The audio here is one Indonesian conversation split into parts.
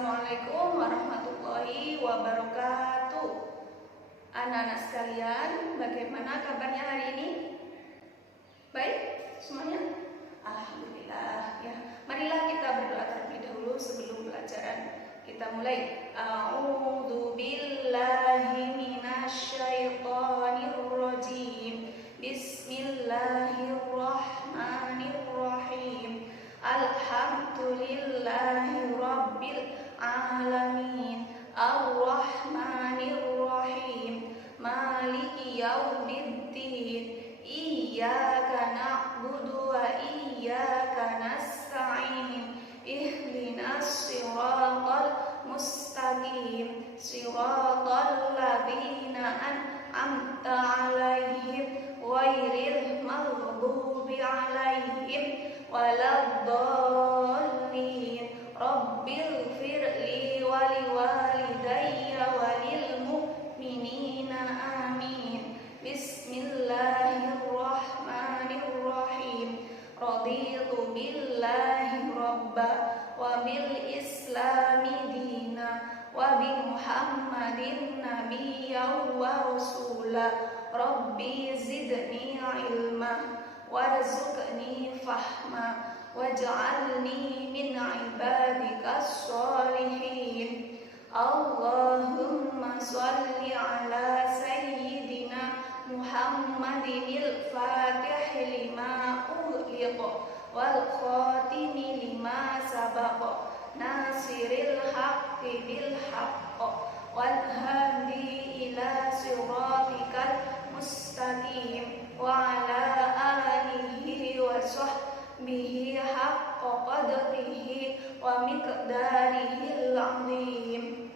Assalamualaikum warahmatullahi wabarakatuh. Anak-anak sekalian, bagaimana kabarnya hari ini? Baik semuanya? Alhamdulillah ya. Marilah kita berdoa terlebih dahulu sebelum pelajaran kita mulai. A'udzu billahi minasyaitonir rajim. Bismillahirrahmanirrahim. Alhamdulillahi rabbil alamin. Ar-Rahmanir-Rahim. Maliki yaumiddin. Iyyaka na'budu wa iyyaka nasta'in. Ihdinas siratal mustaqim. Siratal ladzina an'amta 'alaihim ghairil maghdubi 'alaihim waladdallin. Rabbil firli waliwalidayya walil mu'minina amin. Bismillahirrahmanirrahim. Raditu billahi rabba wa bil islami dina wa bi muhammadin nabiyyan wa rasula. Rabbi zidni ilma warzuqni fahma waj'alni min ibadikas sholihin. Allahumma sholli ala sayyidina Muhammadinil fatih lima ughliq wal khatimi lima sabaq nasiril haqqi bil haqq wal hadi ila siratikal mustaqim wa ala alihi wa sahbihi haqqa qadrihi wa miqdarihil azim.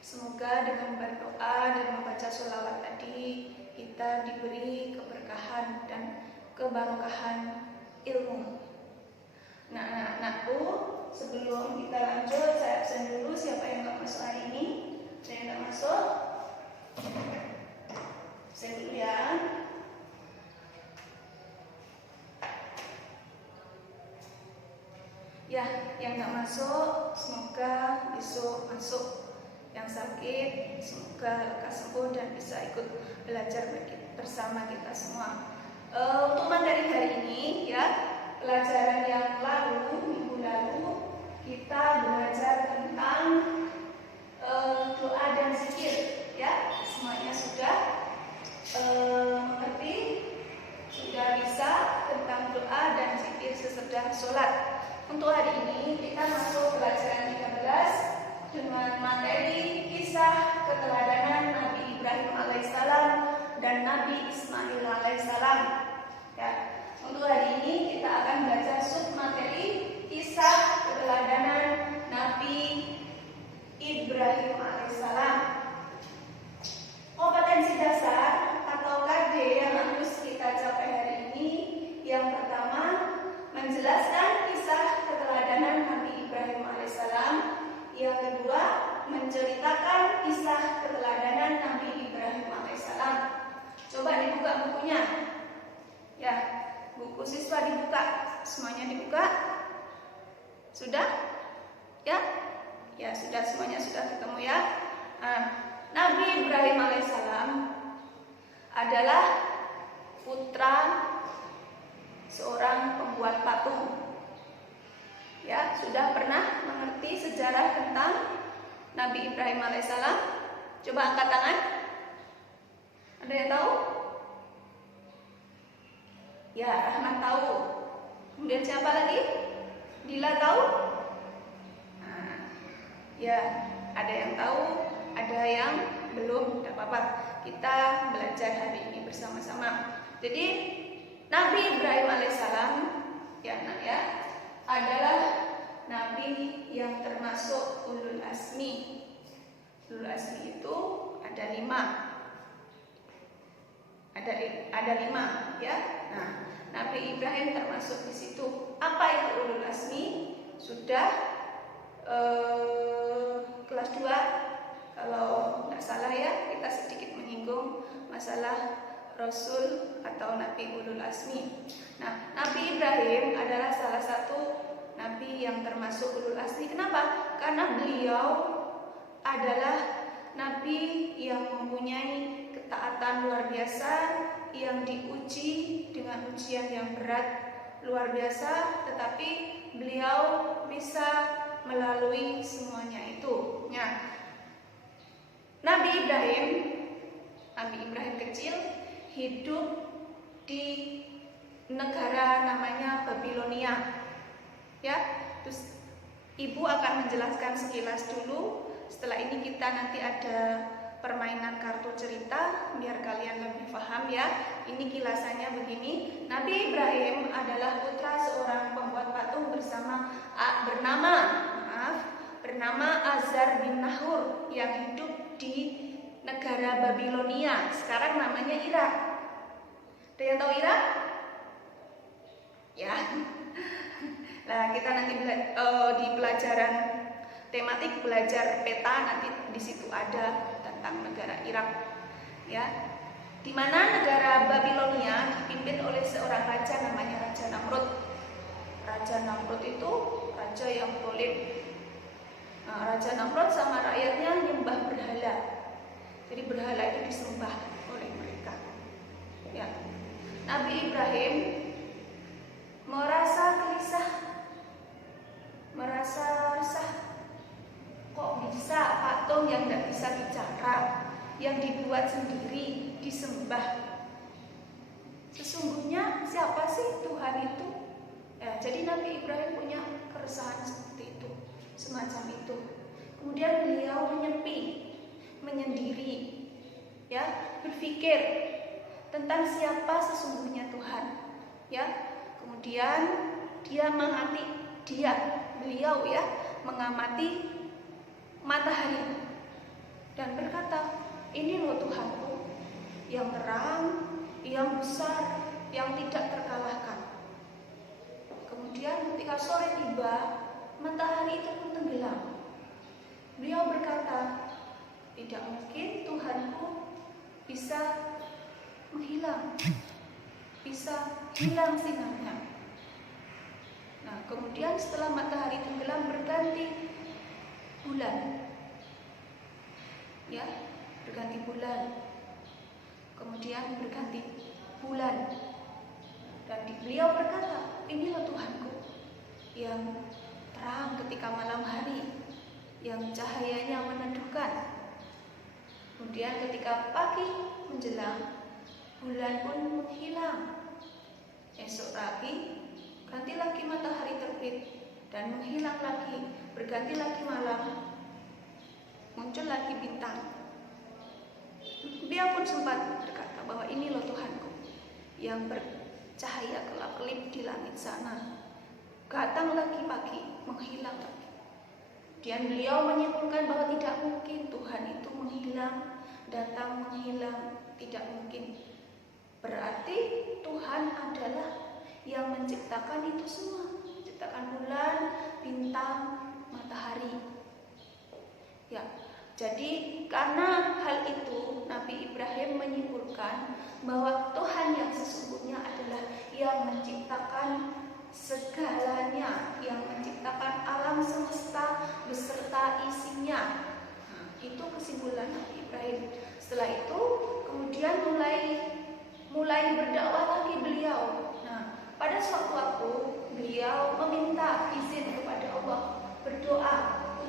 Semoga dengan berdoa dan membaca sholawat tadi kita diberi keberkahan dan keberkahan ilmu. Nah, anak-anakku, sebelum kita lanjut, saya absen dulu. Siapa yang nggak masuk hari ini? Saya nggak masuk. Absen dulu ya. Ya, yang nggak masuk, semoga besok masuk. Yang sakit, semoga lekas sembuh dan bisa ikut belajar bersama kita semua. Untuk materi hari ini, ya, pelajaran yang lalu, minggu lalu, kita belajar tentang doa dan zikir. Ya, semuanya sudah mengerti, sudah bisa tentang doa dan zikir sesudah sholat. Untuk hari ini kita masuk pelajaran 13 dengan materi kisah keteladanan Nabi Ibrahim alaihissalam dan Nabi Ismail alaihissalam. Ya, untuk hari ini kita akan belajar submateri kisah keteladanan Nabi Ibrahim alaihissalam. Kompetensi dasar atau KD yang harus kita capai hari ini, yang pertama menjelaskan kisah keteladanan Nabi Ibrahim alaihissalam. Yang kedua, menceritakan kisah keteladanan Nabi Ibrahim alaihissalam. Coba dibuka bukunya. Ya, buku siswa dibuka. Semuanya dibuka? Sudah? Ya? Ya, sudah, semuanya sudah ketemu ya. Nabi Ibrahim alaihissalam adalah putra seorang pembuat patung. Ya, sudah pernah mengerti sejarah tentang Nabi Ibrahim alaihissalam? Coba angkat tangan. Ada yang tahu? Ya, Rahmat tahu. Kemudian siapa lagi? Dila tahu? Ya, ada yang tahu, ada yang belum. Tidak apa-apa. Kita belajar hari ini bersama-sama. Jadi Nabi Ibrahim alaihissalam, ya nak ya, adalah Nabi yang termasuk ulul azmi. Ulul azmi itu ada 5. Ada 5 ya. Nah, Nabi Ibrahim termasuk di situ. Apa itu ulul azmi? Sudah kelas 2 kalau nggak salah ya, kita sedikit menyinggung masalah Rasul atau Nabi ulul azmi. Nah, Nabi Ibrahim adalah salah satu Nabi yang termasuk ulul azmi. Kenapa? Karena beliau beliau adalah nabi yang mempunyai ketaatan luar biasa, yang diuji dengan ujian yang berat luar biasa, tetapi beliau bisa melalui semuanya itu. Ya. Nabi Ibrahim kecil hidup di negara namanya Babilonia. Ya, terus ibu akan menjelaskan sekilas dulu. Setelah ini kita nanti ada permainan kartu cerita biar kalian lebih paham ya. Ini kilasannya begini. Nabi Ibrahim adalah putra seorang pembuat patung bernama Azar bin Nahur yang hidup di negara Babilonia. Sekarang namanya Irak. Ada yang tahu Irak? Ya. Nah, kita nanti di pelajaran tematik belajar peta, nanti di situ ada tentang negara Irak, ya. Di mana negara Babilonia dipimpin oleh seorang raja namanya Raja Namrud. Raja Namrud itu raja yang zalim. Nah, Raja Namrud sama rakyatnya nyembah berhala. Jadi berhala itu disembah oleh mereka. Ya. Nabi Ibrahim merasa gelisah, merasa resah. Kok bisa patung yang tidak bisa bicara, yang dibuat sendiri, disembah? Sesungguhnya siapa sih Tuhan itu? Ya, jadi Nabi Ibrahim punya keresahan seperti itu, semacam itu. Kemudian beliau menyepi, menyendiri, ya, berpikir tentang siapa sesungguhnya Tuhan, ya. Kemudian beliau mengamati matahari dan berkata, ini loh Tuhanku yang terang, yang besar, yang tidak terkalahkan. Kemudian ketika sore tiba, matahari itu pun tenggelam. Beliau berkata, tidak mungkin Tuhanku bisa menghilang, bisa hilang sinarnya. Nah, kemudian setelah matahari tenggelam berganti bulan, ya, berganti bulan. Kemudian berganti bulan, dan beliau berkata, inilah Tuhanku yang terang ketika malam hari, yang cahayanya meneduhkan. Kemudian ketika pagi menjelang, bulan pun menghilang. Esok lagi ganti lagi matahari terbit dan menghilang lagi, berganti lagi malam, muncul lagi bintang. Dia pun sempat berkata bahwa ini loh Tuhanku yang bercahaya kelap-kelip di langit sana. Datang lagi pagi, menghilang lagi. Dan beliau menyimpulkan bahwa tidak mungkin Tuhan itu menghilang, datang menghilang, tidak mungkin. Berarti Tuhan adalah yang menciptakan itu semua, menciptakan bulan, bintang, matahari. Ya, jadi karena hal itu Nabi Ibrahim menyimpulkan bahwa Tuhan yang sesungguhnya adalah yang menciptakan segalanya, yang menciptakan alam semesta beserta isinya. Nah, itu kesimpulan Nabi Ibrahim. Setelah itu kemudian mulai berdakwah lagi beliau. Nah, pada suatu waktu beliau meminta izin kepada Allah, berdoa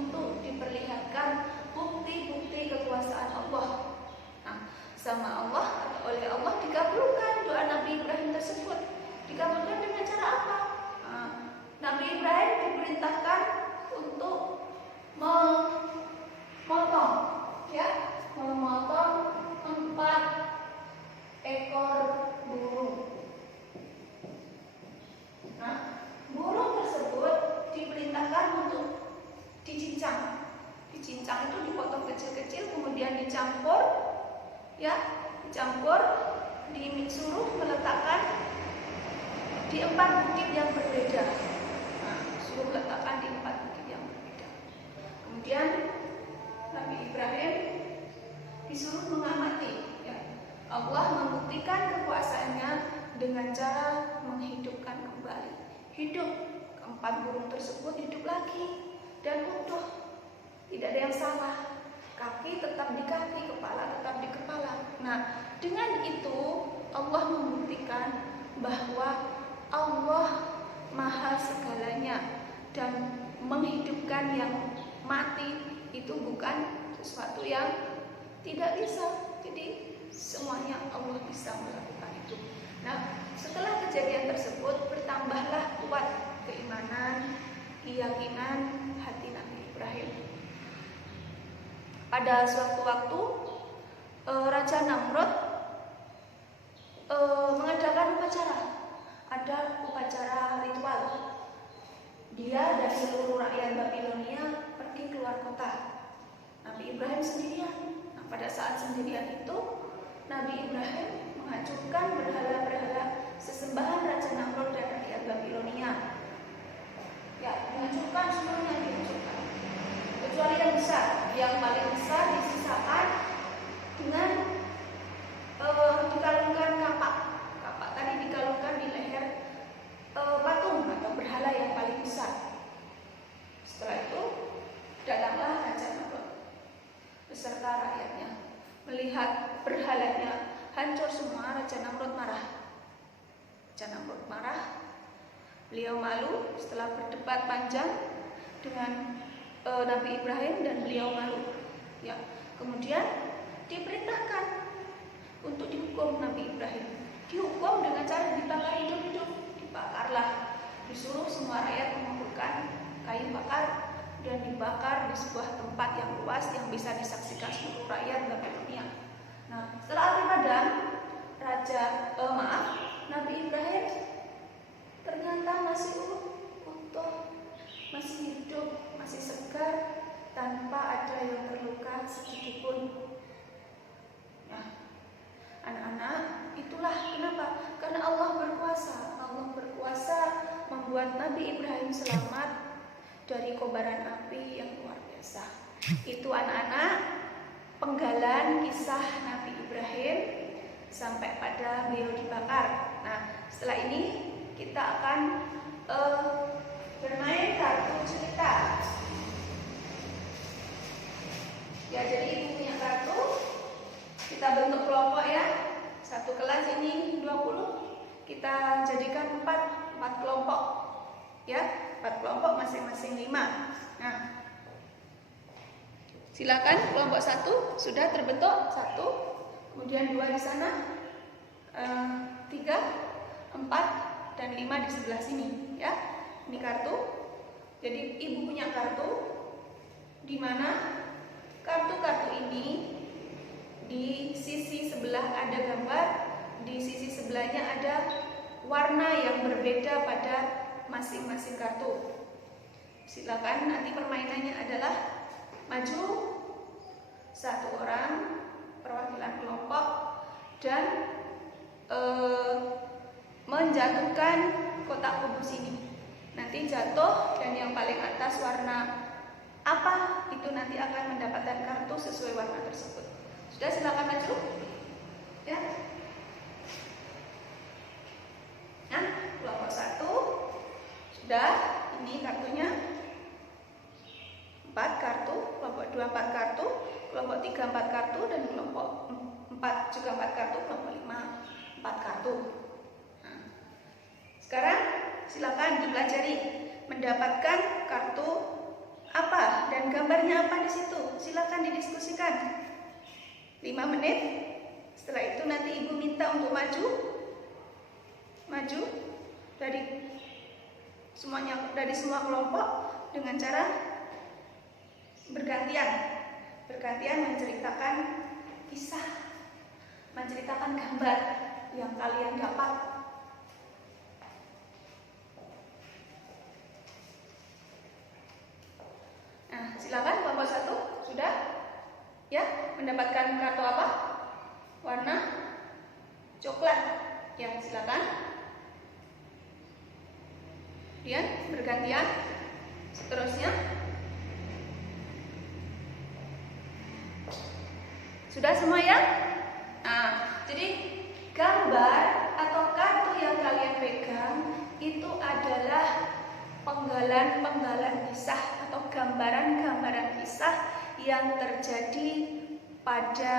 untuk diperlihatkan bukti-bukti kekuasaan Allah. Nah, sama Allah atau oleh Allah dikabulkan doa Nabi Ibrahim tersebut. Dikabulkan dengan cara apa? Nah, Nabi Ibrahim diperintahkan untuk memotong 4 ekor burung. Nah, burung tersebut diperintahkan untuk dicincang. Dicincang itu dipotong kecil-kecil, kemudian dicampur, disuruh meletakkan di 4 bukit yang berbeda. Nah, suruh letakkan di 4 bukit yang berbeda. Kemudian Nabi Ibrahim disuruh mengamati. Allah membuktikan kekuasaannya dengan cara menghidupkan kembali. Hidup, 4 burung tersebut hidup lagi dan utuh. Tidak ada yang salah. Kaki tetap di kaki, kepala tetap di kepala. Nah, dengan itu Allah membuktikan bahwa Allah maha segalanya, dan menghidupkan yang mati itu bukan sesuatu yang tidak bisa. Jadi semuanya Allah bisa melakukan itu. Nah, setelah kejadian tersebut bertambahlah kuat keimanan, keyakinan hati Nabi Ibrahim. Pada suatu waktu Raja Namrud mengadakan upacara. Ada upacara ritual. Dia dan seluruh rakyat Babilonia pergi keluar kota. Nabi Ibrahim sendirian. Nah, pada saat sendirian itu Nabi Ibrahim menghancurkan berhala-berhala sesembahan Raja Namrud dan rakyat Babilonia. Ya, dihancurkan, semuanya dihancurkan. Kecuali yang besar, yang paling besar disisakan dengan dikalungkan kapak. Kapak tadi dikalungkan di leher patung atau berhala yang paling besar. Setelah itu datanglah Raja Namrud beserta rakyatnya. Melihat berhalanya hancur semua, Raja Namrud marah. Raja Namrud marah. Beliau malu setelah berdebat panjang dengan Nabi Ibrahim, dan beliau malu. Ya, kemudian diperintahkan untuk dihukum Nabi Ibrahim. Dihukum dengan cara dibakar hidup-hidup. Dibakarlah. Disuruh semua rakyat mengumpulkan kayu bakar dan dibakar di sebuah tempat yang luas yang bisa disaksikan seluruh rakyat Babilonia. Nah, setelah api padam, Nabi Ibrahim ternyata masih utuh, masih hidup, masih segar, tanpa ada yang terluka sedikit pun. Nah, anak-anak, itulah kenapa? Karena Allah berkuasa. Allah berkuasa membuat Nabi Ibrahim selamat dari kobaran api yang luar biasa. Itu anak-anak penggalan kisah Nabi Ibrahim sampai pada beliau dibakar. Nah, setelah ini kita akan bermain kartu cerita. Ya, jadi ibu punya kartu. Kita bentuk kelompok ya. Satu kelas ini 20. Kita jadikan 4 kelompok. Ya, 4 kelompok masing-masing 5. Nah, silakan kelompok 1 sudah terbentuk 1, kemudian 2 di sana, 3, 4, dan 5 di sebelah sini. Ya, ini kartu. Jadi ibu punya kartu, di mana kartu-kartu ini di sisi sebelah ada gambar, di sisi sebelahnya ada warna yang berbeda pada masing-masing kartu. Silakan, nanti permainannya adalah maju 1 orang perwakilan kelompok dan menjatuhkan kotak kubus ini. Nanti jatuh dan yang paling atas warna apa itu nanti akan mendapatkan kartu sesuai warna tersebut. Sudah, silakan maju. Ya. Nah, kelompok 1 sudah, ini kartunya 4 kartu, kelompok 2 4 kartu, kelompok 3 4 kartu, dan kelompok 4 juga 4 kartu, kelompok 5 4 kartu. Nah, sekarang silakan dipelajari mendapatkan kartu apa dan gambarnya apa di situ. Silakan didiskusikan. 5 menit. Setelah itu nanti ibu minta untuk maju dari semua kelompok dengan cara bergantian menceritakan kisah, menceritakan gambar yang kalian dapat. Nah, silakan kelompok 1 sudah ya mendapatkan kartu apa? Warna coklat. Ya, silakan. Kemudian bergantian seterusnya. Sudah semua ya? Nah, jadi gambar atau kartu yang kalian pegang itu adalah penggalan kisah atau gambaran-gambaran kisah yang terjadi pada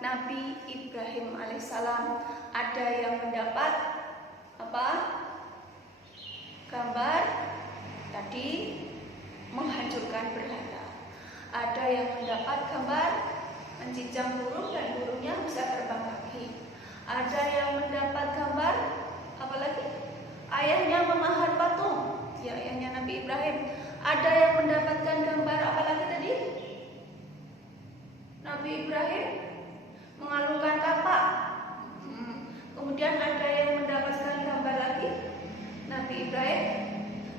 Nabi Ibrahim alaihissalam. Ada yang mendapat apa? Gambar tadi menghancurkan berhala. Ada yang mendapat gambar mencincang burung dan burungnya bisa terbang lagi. Ada yang mendapat gambar apa lagi? Ayahnya memahat patung, ya ayahnya Nabi Ibrahim. Ada yang mendapatkan gambar apa lagi tadi? Nabi Ibrahim mengalungkan kapak. Kemudian ada yang mendapatkan gambar lagi, Nabi Ibrahim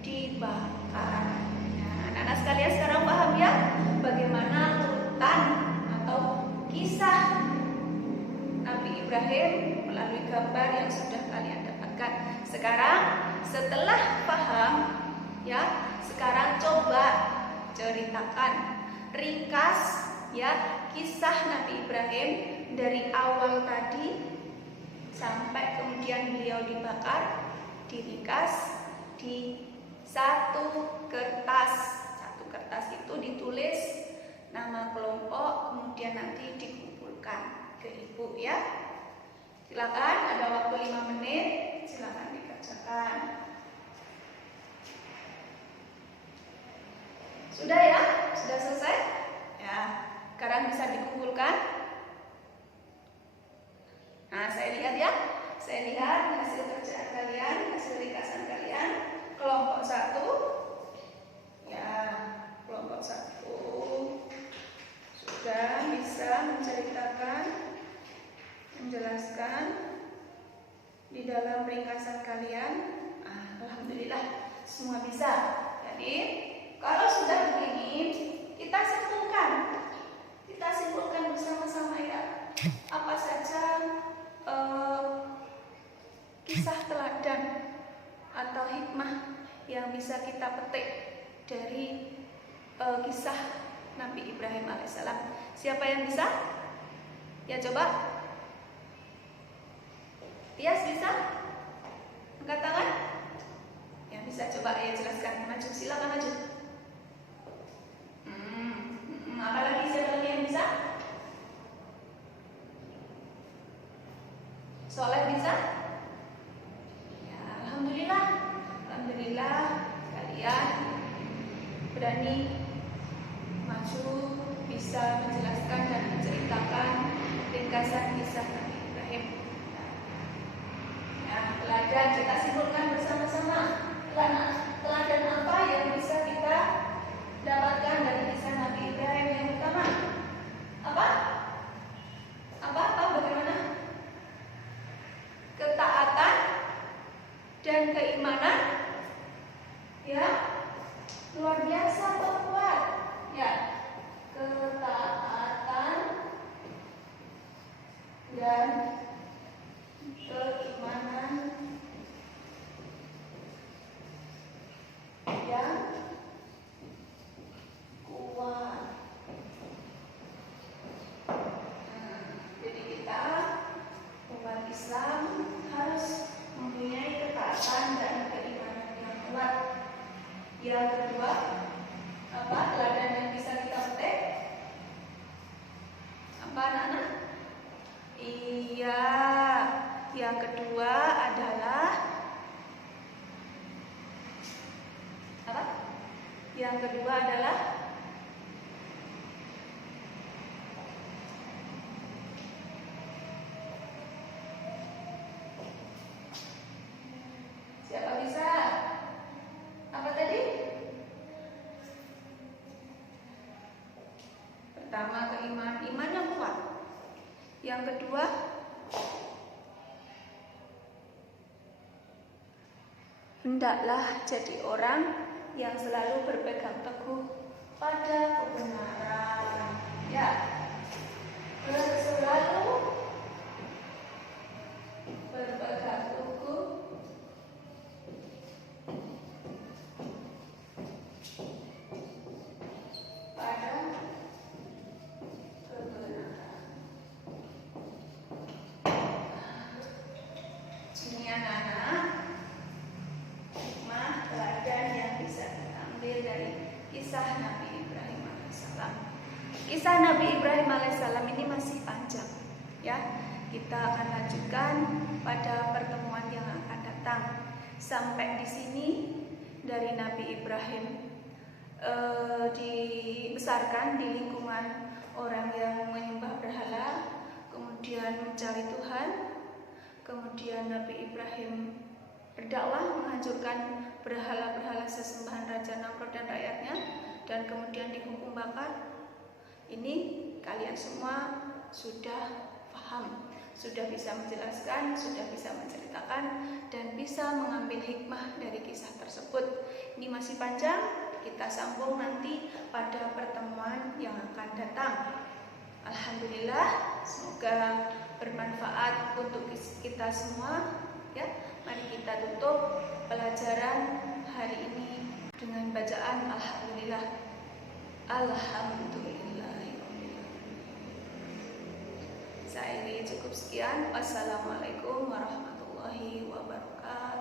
dibakar. Nah, anak-anak sekalian sekarang paham ya bagaimana urutan atau kisah Nabi Ibrahim melalui gambar yang sudah kalian dapatkan. Sekarang setelah paham ya, sekarang coba ceritakan ringkas ya kisah Nabi Ibrahim dari awal tadi sampai kemudian beliau dibakar, diringkas di satu kertas. Satu kertas itu ditulis nama kelompok, kemudian nanti dikumpulkan ke ibu ya. Silakan, ada waktu 5 menit, silakan dikerjakan. Sudah ya? Sudah selesai? Ya, sekarang bisa dikumpulkan. Nah, saya lihat ya. Saya lihat hasil kerjaan kalian, hasil ringkasan kalian. Kelompok 1. Ya, kelompok 1 sudah bisa menceritakan, menjelaskan di dalam ringkasan kalian. Alhamdulillah semua bisa. Jadi kalau sudah begini, kita simpulkan bersama-sama ya. Apa saja kisah teladan atau hikmah yang bisa kita petik dari kisah Nabi Ibrahim alaihissalam. Siapa yang bisa? Ya coba. Tias bisa? Angkat tangan. Yang bisa coba ya jelaskan. Maju, silakan maju. Apalagi siapa lagi yang bisa? Soleh bisa? Ya, alhamdulillah. Alhamdulillah kalian berani maju, bisa menjelaskan dan menceritakan ringkasan kisah Nabi Ibrahim. Ya, teladan kita simpulkan bersama-sama. Teladan apa yang bisa kita dapatkan dari kisah Nabi Ibrahim? Yang pertama, apa? Bagaimana? Ketaatan dan keimanan, ya, luar biasa kuat, ya. Ketaatan dan keimanan yang kuat. Jadi kita umat Islam harus mempunyai ketaatan dan keimanan yang kuat. Yang kedua, apa teladan yang bisa kita petik? Apa anak-anak? Iya, yang kedua adalah apa? Yang kedua adalah siapa bisa? Apa tadi? Pertama iman yang kuat. Yang kedua hendaklah jadi orang yang selalu berpegang teguh pada kebenaran. Ya, selalu berpegang teguh pada kebenaran. Ini anak-anak hikmah teladan yang bisa kita ambil dari kisah Nabi Ibrahim alaihissalam. Kisah Nabi Ibrahim alaihissalam ini masih panjang, ya. Kita akan lanjutkan pada pertemuan yang akan datang. Sampai di sini dari Nabi Ibrahim dibesarkan di lingkungan orang yang menyembah berhala, kemudian mencari Tuhan, kemudian Nabi Ibrahim berdakwah menghancurkan berhala-berhala sesembahan Raja Namrud dan rakyatnya, dan kemudian dihukum bakar. Ini kalian semua sudah paham, sudah bisa menjelaskan, sudah bisa menceritakan, dan bisa mengambil hikmah dari kisah tersebut. Ini masih panjang, kita sambung nanti pada pertemuan yang akan datang. Alhamdulillah, semoga bermanfaat untuk kita semua, ya. Mari kita tutup pelajaran hari ini dengan bacaan Alhamdulillah. Alhamdulillah. Saya ini cukup sekian. Wassalamualaikum warahmatullahi wabarakatuh.